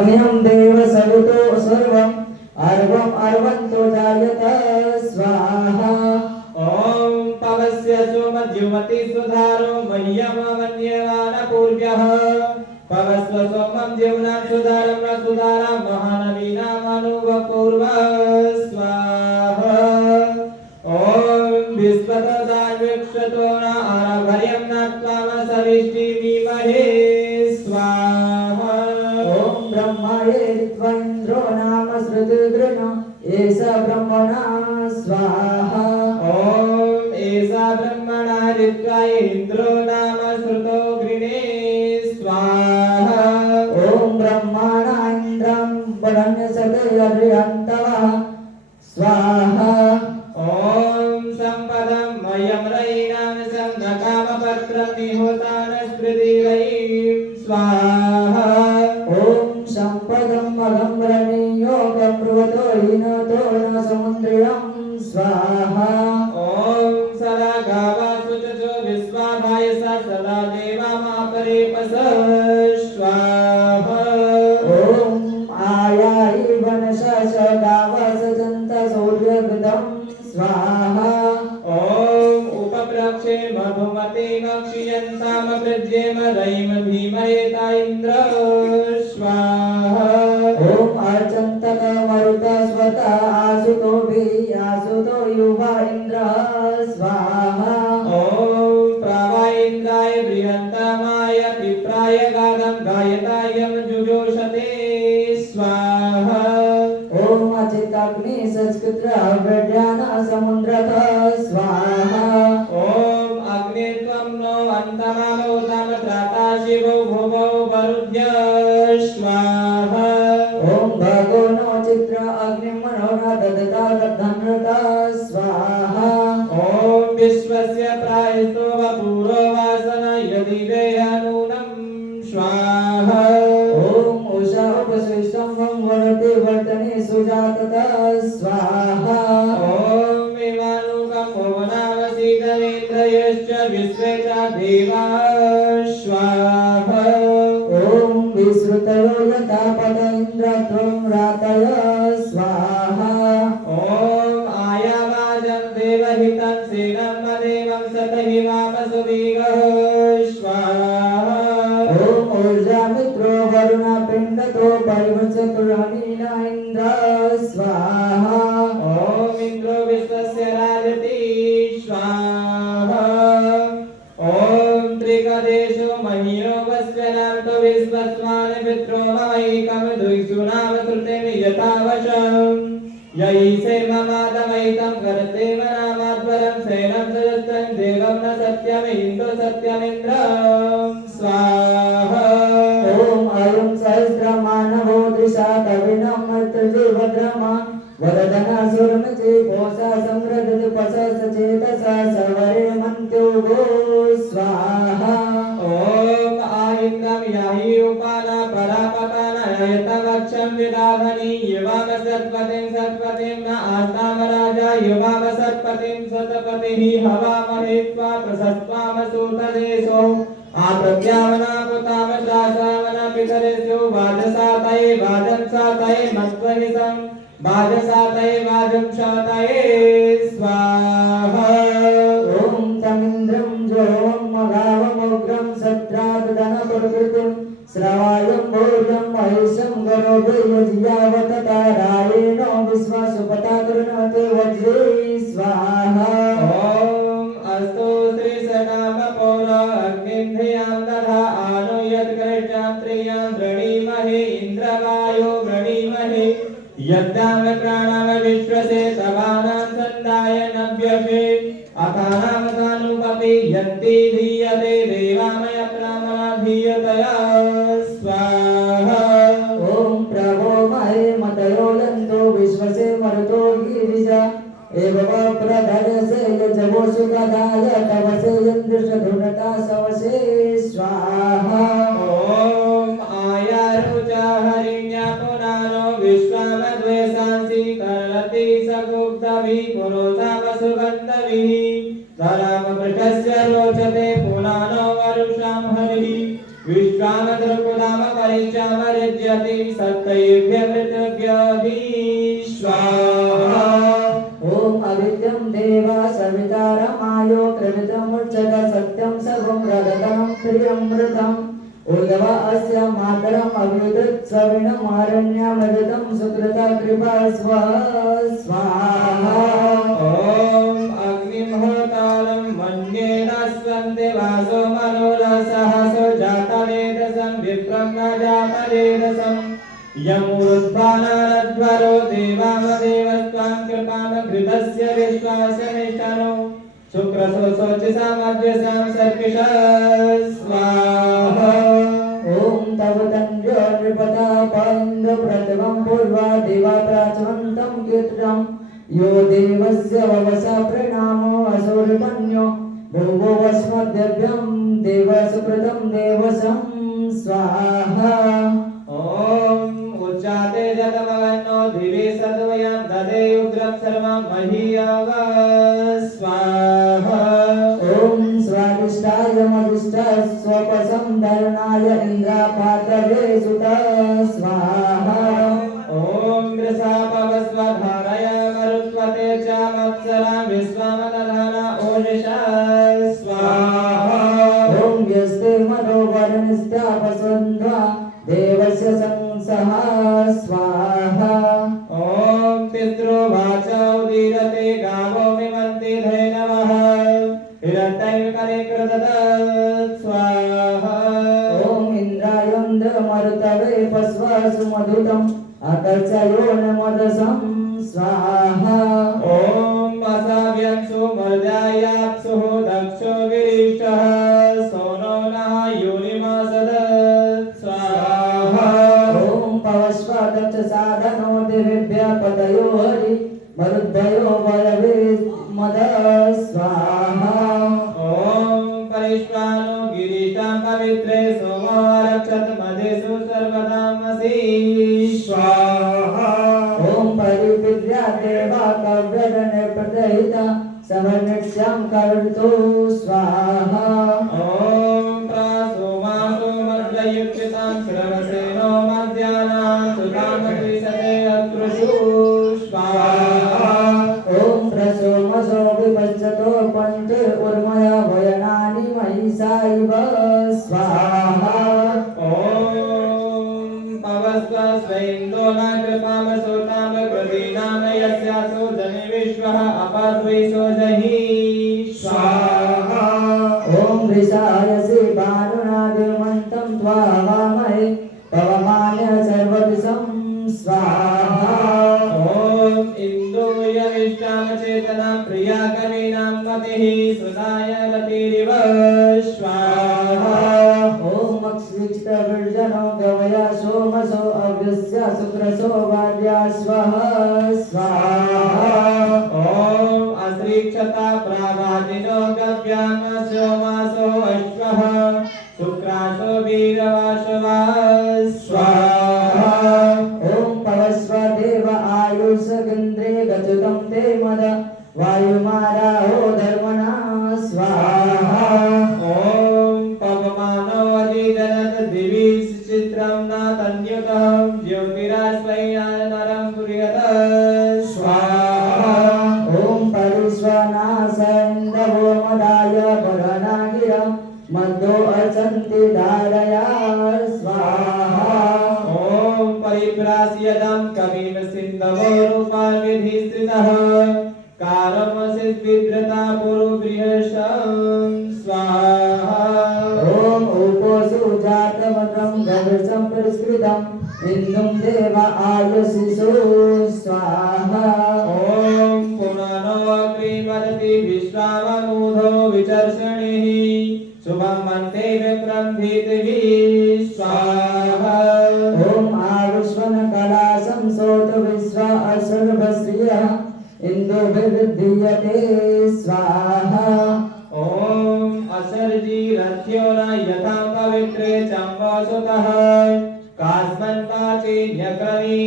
देव सवितो सर्वं अर्वं अर्वन्तो जायत स्वाहा। ओम पवस्य सोमद्युमति सुधारो मह्यमवन्यवान पूर्व्यः पवस्व सोमं द्युम्ना सुधारं न सुधारा महानवीना मनुवपूर्व स्वाहा। ओम विश्वतदान्विक्षतो न आरभर्यं नत्वाम सविष्टिमीमहे स्वाहा। ओम ब्रह्माय विद्वन्द्रो नाम श्रुतिगृह्ण एष ब्रह्मणा स्वाहा। ओम एषा ब्रह्मणा ऋत्वाय इंद्रो नाम श्रुतो गृणे स्वाहा। ओम ब्रह्मणा इंद्रं वरण्यसदयर्यन्तवः स्वाहा। ओम संपदं मयं रयिणां संनकामपत्रं निहोतान स्मृतिरयीं स्वाहा। ओम संपदं मलं वरणीयोगं ब्रुवतो हिनतो न समुद्रियं स्वाहा। ओम सदा गावासु च विश्वाभायसा सदा देवामापरे पस स्वाहा। ओम आयाहि वनशस गावस जन्त सौर्यगदं स्वाहा। ओम उपप्रक्षे मधुमते नक्षयन्ताम प्रज्येम रयिम भीमयेता इन्द्र स्वाहा। ओम अर्चन्तक मरुत स्वत आसुतो भी आसुतो युवा इंद्र स्वाहा। ओम प्रवा इंद्राय बृहन्तमाय पिप्राय गानं गायतायं जुजोषते स्वाहा। ओम अचिताग्नि संस्कृत्र व्यान समुद्रत स्वाहा। ओम अग्ने त्वं नो अन्तमावोताम त्राता शिवो भुवो वरुध्य स्वाहा। ओम भगो नो चित्र अग्निमनोरा ददता धनृता स्वाहा। ओम विश्वस्य प्रायस्तो वपुरो वासना यदि वेहनूनं स्वाहा। ओम उषा उपस्विष्टं वरते वर्तने सुजातता स्वाहा। ओम एवानुकं भुवनावसीतमेन्द्रयश्च विश्वे च देवाः स्वाहा। ओम विश्रुतयो यथा पद इंद्र त्वं रातय स्वाहा। ओम आयावाजं देवहितं सेनं मदेवं सतहिमापसुवीगः स्वाहा। ओम ऊर्जा मित्रो वरुण पिंडतो परिवृक्षतुर्हनीना इंद्र स्वाहा। ओम इंद्रो विश्वस्य राजति स्वाहा। ओम त्रिकदेशो महीयो वस्वनान्तो विश्वस्मान् पित्रो ममैकं द्विषुनाम श्रुतिं यथावशम् यैषे ममादमैतं करते मनामाध्वरं सेनं सजस्तं देवं न सत्यमिन्दो सत्यमिन्द्रं स्वाहा। ओम अयं सहस्रमानवो दृशा कविनं मृत्युजीवद्रमा वरदना सुरमचे कोशा समृद्धि पसस चेतसा सवरे मन्त्युगो स्वाहा। ओम आइन्द्रं याहि उपाना परापकाना यतवक्षं विदाधनी युवाम सत्पतिं सत्पतिं न आस्ताम राजा युवाम सत्पतिं सतपतिः हवामहे त्वा प्रसत्वाम सूतदेशो आप्रत्यावना पुताम दासावना पितरेषु वाजसातये वाजंसातये मत्वहिसं वाजसातये वाजंसातये स्वाहा। ओम तमिन्द्रं ज्वरं मघावमुग्रं सत्रादन प्रकृतिं श्रवायं भोजं महिषं गणोभयजियावत तारायणो विश्वासुपता गृह्णते वज्रे स्वाहा। ओम अस्तु श्रीसनाम पौर अग्निध्यां दधा आनुयत् कृष्णात्रियां वृणीमहे इन्द्रवायो वृणीमहे यद्दाम प्राणाम विश्वसे तवानां संदाय नव्यसे अथानां सानुपति यन्ति धीयते देवामय प्राणा धीयतया स्वाहा। ओम प्रभो महे मतयो यन्तो विश्वसे मरुतो गिरिजा एवं प्रधरसे यजवो सुगदाय तवसे यन्द्रशधुनता सवसे स्वाहा। ओम आयारुचा हरिण्या पुनानो विश्वामद्वेषांसि करति सगुप्तभिः पुरोधा वसुगन्धभिः धरामपृष्ठस्य रोचते पुनानो वरुषां हरिः विश्वामद्रकुलाम परिचामरिज्य यति सत्तैभ्यमृतभ्यभिः स्वाहा ओम अविद्यं देवा सविता रमायो कृमित्रमुच्चत सत्यं सर्वं रजतं प्रियमृतम् उद्भव अस्य मातरम् अविद्युत् सविणमारण्यमृतं सुकृता कृपा स्वाहा ॐ अग्निमहोतारं मन्येन स्वन्ते वासो मनोरसः जातवेदसं विप्रं न जातवेदसं यमुरुद्धानरध्वरो देवामदेवस्त्वां कृपां घृतस्य विश्वासमिष्टनो शुक्रसो शोचिसामद्यसां सर्पिषः स्वाहा ओम तव तन्यो नृपता पाइन्द्र प्रतिमं पूर्वा देवा प्राचवन्तं कीर्तनं यो देवस्य ववसा प्रणामो असुरपन्यो भुवो वस्मद्भ्यं देवसुकृतं देवसं स्वाहा ॐ उच्चाते जतमगन्नो दिवि सद्वयं ददे उग्रं सर्वं महीयव स्वाहा ओम स्वादिष्टाय मदिष्टाय स्वपसंधरणाय इन्द्रापातवे सुत स्वाहा ॐ वृषापवस्वधारय मरुत्वते च मत्सरा विश्वमदधान ओषा स्वाहा ओम यस्ते मनोवरनिष्ठापसन्ध्वा देवस्य संसः स्वाहा ॐ पितृ वाचा उदीरते गावो मिमन्ति धैनवः हिरण्यकरे कृतदत् स्वाहा ओम इन्द्रायन्द्रमरुतवे पस्वासु मधुतम् अतर्चयो नमदसं स्वाहा ॐ असाव्यंसु मर्यायाप्सुः दक्षो गिरीष्टः सोनो नः योनिमासदत् स्वाहा ओम पवस्वादक्ष साधनो देवेभ्यः पतयो हरि मरुद्भयो वरवे मद स्वाहा ॐ परिष्वानो गिरीशां पवित्रे सोमो रक्षत मदेषु सर्वदामसि स्वाहा ओम परिपिद्या देवा कव्यदने प्रदहिता समन्विष्यां कवितो स्वाहा ॐ प्रासोमासो मद्रयुक्तां श्रवसेनो मध्यानां सुतां द्विषते अकृषु स्वाहा ओम प्रसोमसो विपश्चतो पंचे उर्मया वयनानि महिषा इव स्वाहा ॐ पवस्व स्वैन्दो न कृपामसोतां प्रतीनां यस्यासो जनि विश्वः अपद्वैसो जहि स्वाहा ओम वृषायसि भानुना देवन्तं त्वावामहे पवमान्य सर्वविषं स्वाहा ॐ इन्दोयविष्टां चेतनां प्रिया कवीनां मतिः सुनाय रतिरिव स्वाहा ओम अक्षिष्टविर्जनो गवया सोमसो अव्यस्य शुक्रसो वार्या स्वः स्वाहा ॐ अश्रीक्षता प्रावादिनो गव्यां सोमासो अश्वः शुक्रासो वीरवाशवः स्वाहा ओम पवस्व देव आयुषगिन्द्रे गच्युतं ते मद वायुमाराहो धर्मणा स्वाहा ॐ पवमानो अजिजनत दिवि चित्रं न तन्युतं ज्योतिरास्मै नरं पुर्यत स्वाहा ओम परिस्वनासन्दवो मदाय परनागिरं मद्दो अर्चन्ति धारया स्वाहा ॐ परिप्रास्यदं कविं सिन्धवो रूपाविधिस्थितः कारमसिद्विद्रता पुरुबृहशं स्वाहा ओम उपोषु जातमतं गवसं परिष्कृतम् इन्दुं देव आयुषिषु स्वाहा ॐ पुननो अग्रिमदति विश्वावमूढो विचर्षणिः शुभं मन्ते विप्रं भीतिभिः स्वाहा ओम आविश्वन कलासं सोत विश्वा असर्वश्रियः इन्दुभिर्दीयते स्वाहा ॐ असर्जी रथ्यो न यथा पवित्रे चम्बसुतः कास्मन् पाचेन्यक्रमी